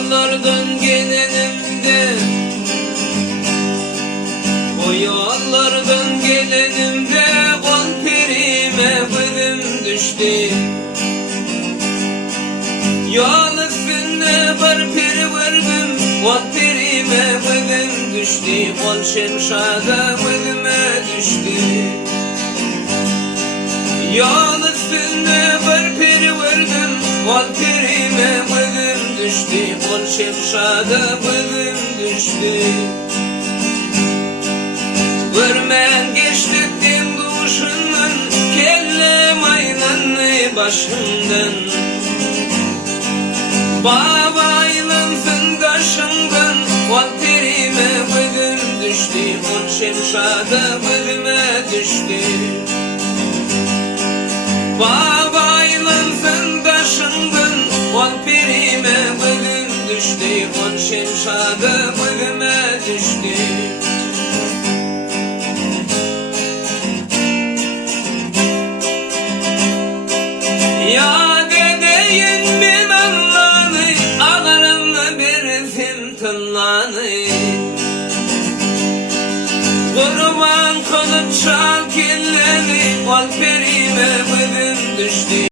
yollardan gelenimde, o yollardan gelenimde kol perime gülüm düştü. Yol üstünde var peri verdim, kol perime gülüm düştü. Kol şemşada gülüme düştü. Yol üstünde var peri verdim, kol perime gülüm düştü. Kol şemşada gülüm düştü. Görmen geçtikten duşundan, kellem aylanı başımdan. Babaylansın kaşımdan, kol perime gülüm düştü. Kol şemşada gülüme düştü. Babaylansın kaşımdan, kol perime gülüm düştü. Kol şemşada gülüme düştü. Yad edeyim ben Allah'ını, ağlarımla bir tınlanı. Kurban kılıp çal kelleni, kol perime gülüm düştü.